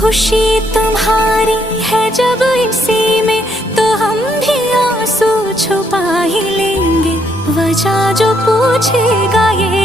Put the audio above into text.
खुशी तुम्हारी है जब इसी में, तो हम भी आंसू छुपा ही लेंगे। वजह जो पूछेगा ये